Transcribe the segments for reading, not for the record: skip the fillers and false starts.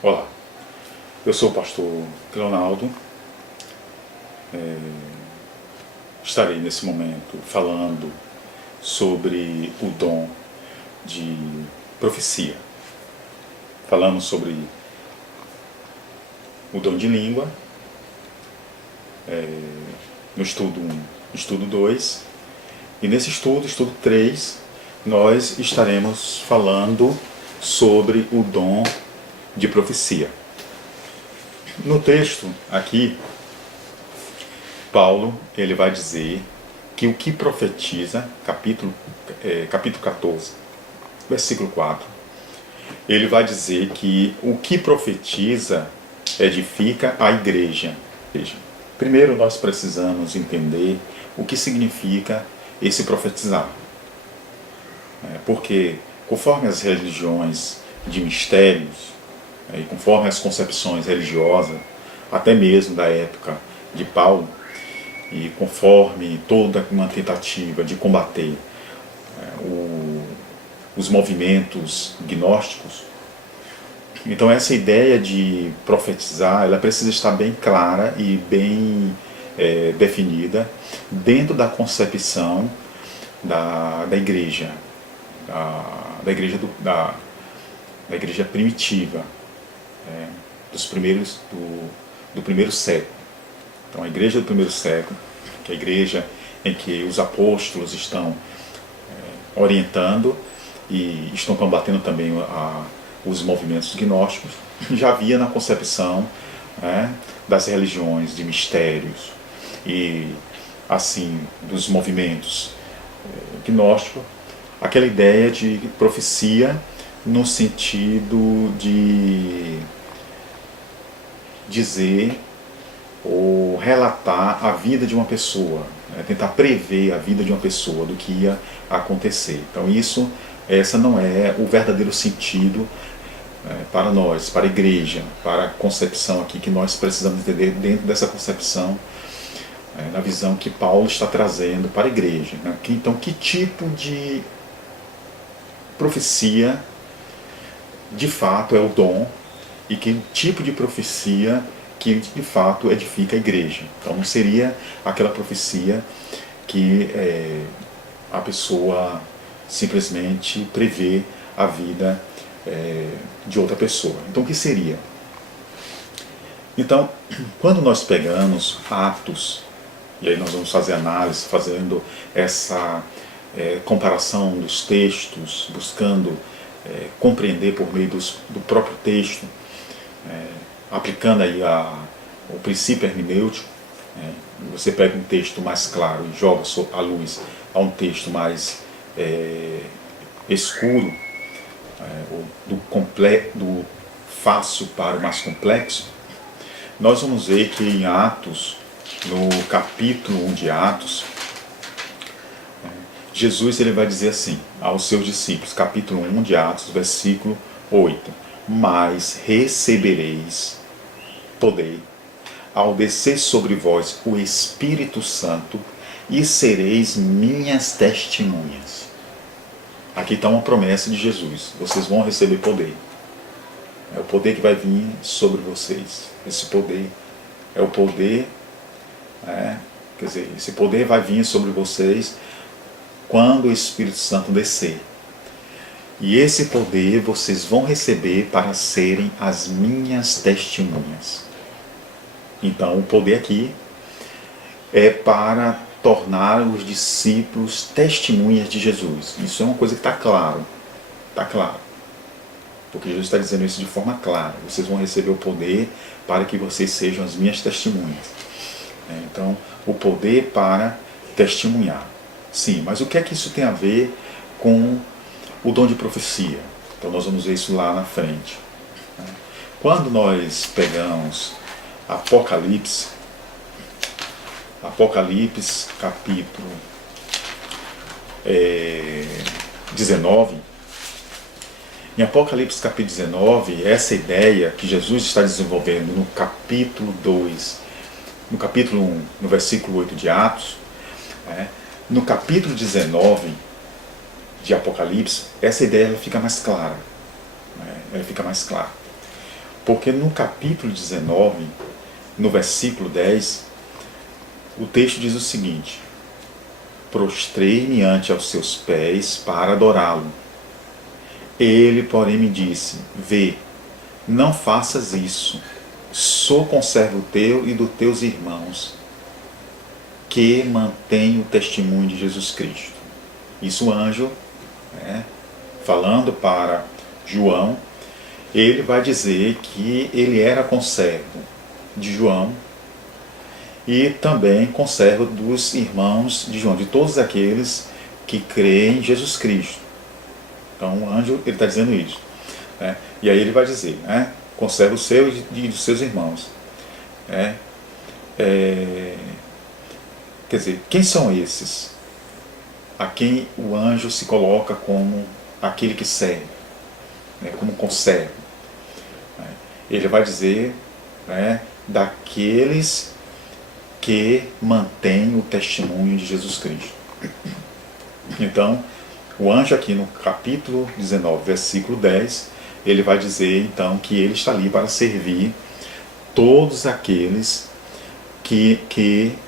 Olá, eu sou o pastor Cleonaldo. Estarei nesse momento falando sobre o dom de profecia. Falamos sobre o dom de língua no estudo 1, estudo 2. E nesse estudo 3, nós estaremos falando sobre o dom de profecia. No texto aqui, Paulo ele vai dizer que o que profetiza, capítulo 14, versículo 4, ele vai dizer que o que profetiza edifica a igreja. Primeiro nós precisamos entender o que significa esse profetizar. Porque conforme as religiões de mistérios, e conforme as concepções religiosas, até mesmo da época de Paulo, e conforme toda uma tentativa de combater os movimentos gnósticos, então essa ideia de profetizar, ela precisa estar bem clara e bem definida dentro da concepção da igreja, da igreja primitiva, do primeiro século. Então a igreja do primeiro século, que é a igreja em que os apóstolos estão orientando e estão combatendo também os movimentos gnósticos, já havia na concepção das religiões de mistérios e assim dos movimentos gnósticos, aquela ideia de profecia no sentido de dizer ou relatar a vida de uma pessoa, tentar prever a vida de uma pessoa, do que ia acontecer. Então essa não é o verdadeiro sentido para nós, para a igreja, para a concepção aqui que nós precisamos entender dentro dessa concepção, na visão que Paulo está trazendo para a igreja. Então, que tipo de profecia de fato é o dom e que tipo de profecia que de fato edifica a igreja. Então não seria aquela profecia que a pessoa simplesmente prevê a vida de outra pessoa. Então o que seria? Então, quando nós pegamos Atos, e aí nós vamos fazer análise, fazendo essa comparação dos textos, buscando compreender por meio do próprio texto, aplicando aí o princípio hermenêutico, você pega um texto mais claro e joga a luz a um texto mais escuro, do fácil para o mais complexo. Nós vamos ver que em Atos, no capítulo 1 de Atos, Jesus ele vai dizer assim aos seus discípulos, capítulo 1 de Atos, versículo 8: mas recebereis poder ao descer sobre vós o Espírito Santo e sereis minhas testemunhas. Aqui está uma promessa de Jesus: vocês vão receber poder. É o poder que vai vir sobre vocês. Esse poder é o poder, quer dizer, esse poder vai vir sobre vocês quando o Espírito Santo descer. E esse poder vocês vão receber para serem as minhas testemunhas. Então o poder aqui é para tornar os discípulos testemunhas de Jesus. Isso é uma coisa que está claro. Está claro. Porque Jesus está dizendo isso de forma clara. Vocês vão receber o poder para que vocês sejam as minhas testemunhas. Então, o poder para testemunhar. Sim, mas o que é que isso tem a ver com o dom de profecia? Então nós vamos ver isso lá na frente. Quando nós pegamos Apocalipse capítulo 19, em Apocalipse capítulo 19, essa ideia que Jesus está desenvolvendo no capítulo 2, no capítulo 1, no versículo 8 de Atos, no capítulo 19 de Apocalipse, essa ideia ela fica mais clara. Ela fica mais clara. Porque no capítulo 19, no versículo 10, o texto diz o seguinte: prostrei-me ante aos seus pés para adorá-lo. Ele, porém, me disse: vê, não faças isso. Sou conservo teu e dos teus irmãos, que mantém o testemunho de Jesus Cristo. Isso o anjo, né, falando para João, ele vai dizer que ele era conservo de João e também conservo dos irmãos de João, de todos aqueles que creem em Jesus Cristo. Então o anjo ele está dizendo isso, né? E aí ele vai dizer, né, conserva o seu e dos seus irmãos. Quer dizer, quem são esses a quem o anjo se coloca como aquele que serve, né, como conservo? Ele vai dizer, né, daqueles que mantêm o testemunho de Jesus Cristo. Então, o anjo aqui no capítulo 19, versículo 10, ele vai dizer então que ele está ali para servir todos aqueles que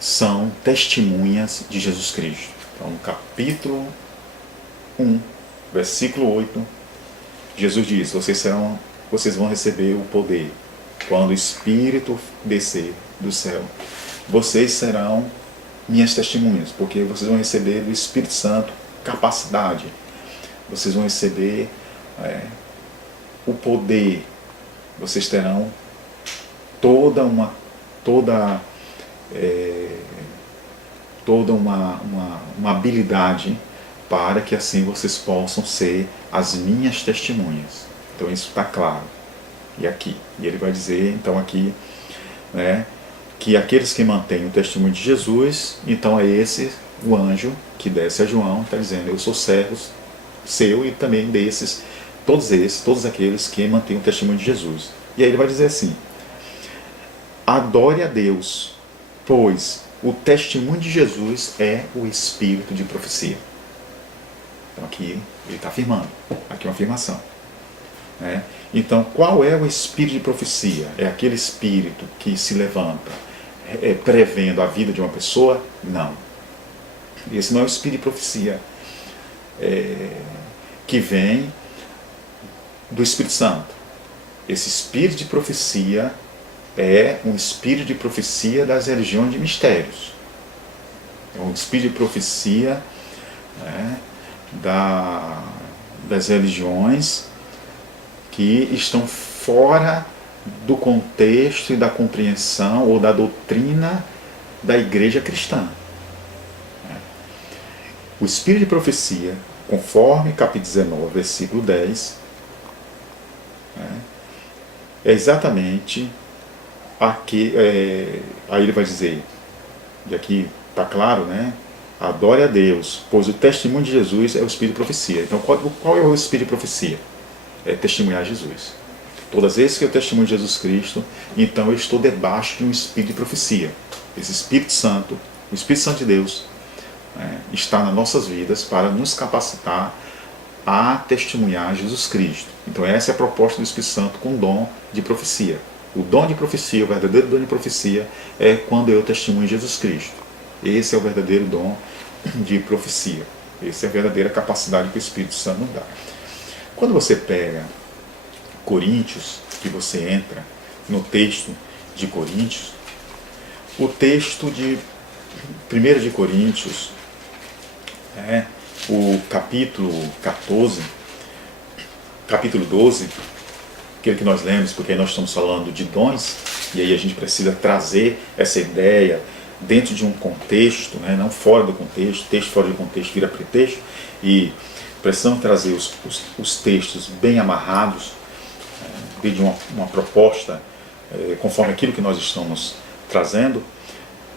são testemunhas de Jesus Cristo. Então, no capítulo 1, versículo 8, Jesus diz: vocês vão receber o poder quando o Espírito descer do céu. Vocês serão minhas testemunhas, porque vocês vão receber do Espírito Santo capacidade. Vocês vão receber o poder. Vocês terão toda uma habilidade para que assim vocês possam ser as minhas testemunhas. Então isso está claro. E aqui, e ele vai dizer então aqui, né, que aqueles que mantêm o testemunho de Jesus, então é esse o anjo que desce a João, está dizendo: eu sou servo seu e também desses, todos aqueles que mantêm o testemunho de Jesus. E aí ele vai dizer assim: adore a Deus, pois o testemunho de Jesus é o espírito de profecia. Então aqui ele está afirmando, aqui é uma afirmação, né? Então qual é o espírito de profecia? É aquele espírito que se levanta prevendo a vida de uma pessoa? Não. Esse não é o espírito de profecia que vem do Espírito Santo. Esse espírito de profecia é um espírito de profecia das religiões de mistérios. É um espírito de profecia, né, das religiões que estão fora do contexto e da compreensão ou da doutrina da igreja cristã. O espírito de profecia, conforme capítulo 19, versículo 10, é exatamente aqui, aí ele vai dizer, e aqui está claro, né? Adore a Deus, pois o testemunho de Jesus é o espírito de profecia. Então qual é o espírito de profecia? É testemunhar Jesus. Todas as vezes que eu testemunho de Jesus Cristo, então eu estou debaixo de um espírito de profecia. Esse Espírito Santo, o Espírito Santo de Deus, está nas nossas vidas para nos capacitar a testemunhar Jesus Cristo. Então essa é a proposta do Espírito Santo com o dom de profecia. O dom de profecia, o verdadeiro dom de profecia, é quando eu testemunho Jesus Cristo. Esse é o verdadeiro dom de profecia. Essa é a verdadeira capacidade que o Espírito Santo nos dá. Quando você pega Coríntios, que você entra no texto de Coríntios, o texto de 1 de Coríntios, o capítulo 14, capítulo 12, aquele que nós lemos, porque aí nós estamos falando de dons, e aí a gente precisa trazer essa ideia dentro de um contexto, né, não fora do contexto. Texto fora do contexto vira pretexto, e precisamos trazer os textos bem amarrados, de uma proposta, conforme aquilo que nós estamos trazendo.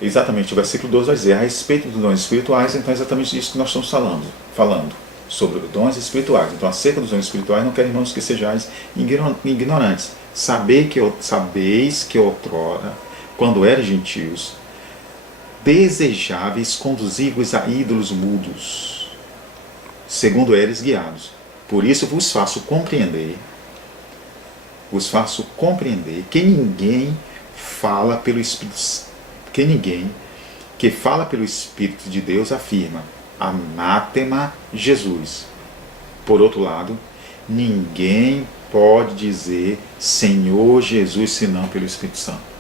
Exatamente, o versículo 12 vai dizer: a respeito dos dons espirituais, então é exatamente isso que nós estamos falando sobre os dons espirituais. Então, acerca dos dons espirituais, não quero, irmãos, que sejais ignorantes. Sabeis que outrora, quando eram gentios, desejáveis conduzir-vos a ídolos mudos, segundo eres guiados. Por isso vos faço compreender, vos faço compreender que ninguém fala pelo Espírito, que ninguém que fala pelo Espírito de Deus afirma anátema Jesus. Por outro lado, ninguém pode dizer Senhor Jesus senão pelo Espírito Santo.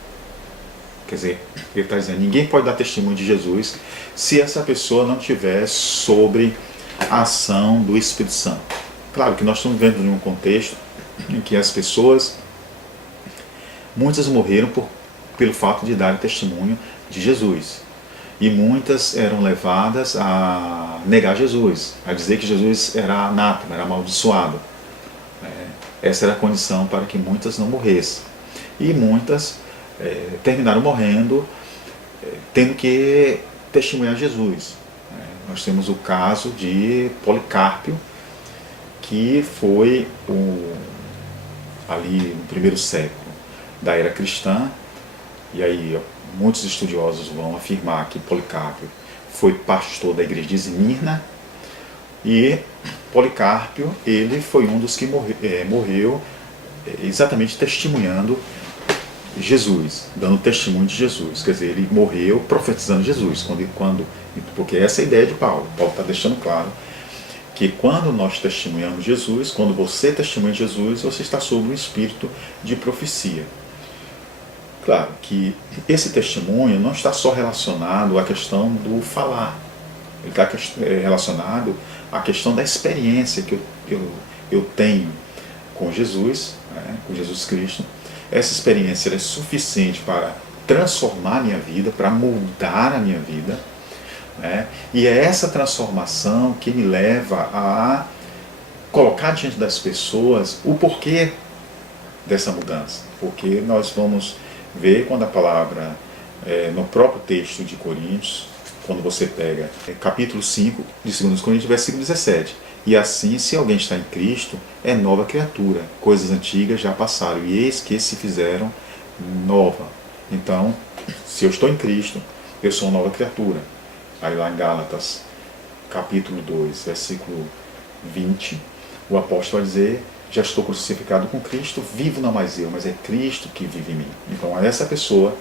Quer dizer, ele está dizendo, ninguém pode dar testemunho de Jesus se essa pessoa não estiver sobre a ação do Espírito Santo. Claro que nós estamos vendo em um contexto em que as pessoas, muitas morreram pelo fato de darem testemunho de Jesus. E muitas eram levadas a negar Jesus, a dizer que Jesus era anátema, era amaldiçoado. Essa era a condição para que muitas não morressem. E muitas terminaram morrendo, tendo que testemunhar Jesus. Nós temos o caso de Policarpo, que foi ali no primeiro século da era cristã, e aí muitos estudiosos vão afirmar que Policarpo foi pastor da igreja de Esmirna, e Policarpo, ele foi um dos que morreu exatamente testemunhando Jesus, dando testemunho de Jesus. Quer dizer, ele morreu profetizando Jesus, porque essa é a ideia de Paulo. Paulo está deixando claro que quando nós testemunhamos Jesus, quando você testemunha Jesus, você está sob um espírito de profecia. Claro que esse testemunho não está só relacionado à questão do falar, ele está relacionado à questão da experiência que eu tenho com Jesus, com Jesus Cristo. Essa experiência é suficiente para transformar a minha vida, para mudar a minha vida, e é essa transformação que me leva a colocar diante das pessoas o porquê dessa mudança. Porque nós vamos ver quando a palavra, no próprio texto de Coríntios, quando você pega capítulo 5 de 2 Coríntios, versículo 17. E assim, se alguém está em Cristo, é nova criatura. Coisas antigas já passaram, e eis que se fizeram nova. Então, se eu estou em Cristo, eu sou uma nova criatura. Aí lá em Gálatas, capítulo 2, versículo 20, o apóstolo vai dizer, já estou crucificado com Cristo, vivo não mais eu, mas é Cristo que vive em mim. Então, é essa pessoa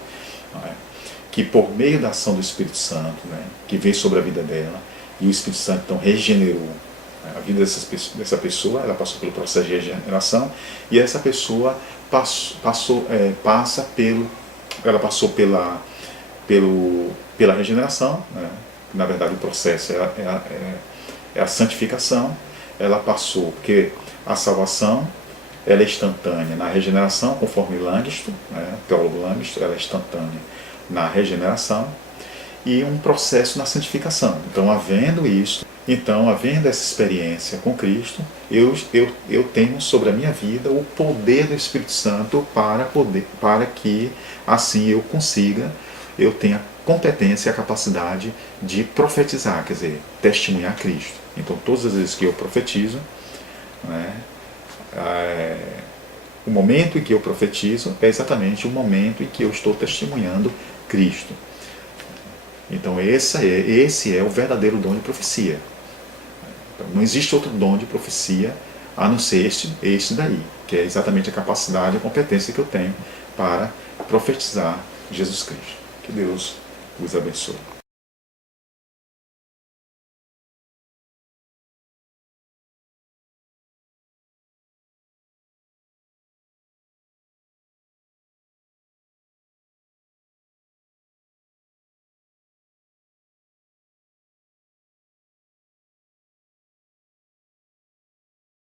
que por meio da ação do Espírito Santo, que veio sobre a vida dela, e o Espírito Santo então regenerou a vida dessa pessoa, ela passou pelo processo de regeneração, e essa pessoa passou pela regeneração, na verdade o processo é a santificação. Ela passou, porque a salvação ela é instantânea na regeneração, conforme Langston, teólogo Langston, ela é instantânea na regeneração, e um processo na santificação. Então, havendo essa experiência com Cristo, eu tenho sobre a minha vida o poder do Espírito Santo para que assim eu tenha competência e a capacidade de profetizar, quer dizer, testemunhar Cristo. Então, todas as vezes que eu profetizo, o momento em que eu profetizo é exatamente o momento em que eu estou testemunhando Cristo. Então esse é o verdadeiro dom de profecia. Então, não existe outro dom de profecia a não ser este daí, que é exatamente a capacidade e a competência que eu tenho para profetizar Jesus Cristo. Que Deus os abençoe.